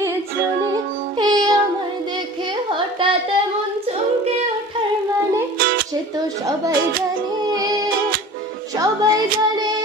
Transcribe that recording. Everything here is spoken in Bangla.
পেছনে, হে আমার দেখে হঠাৎ এমন চমকে ওঠার মানে, সে তো সবাই জানে, সবাই জানে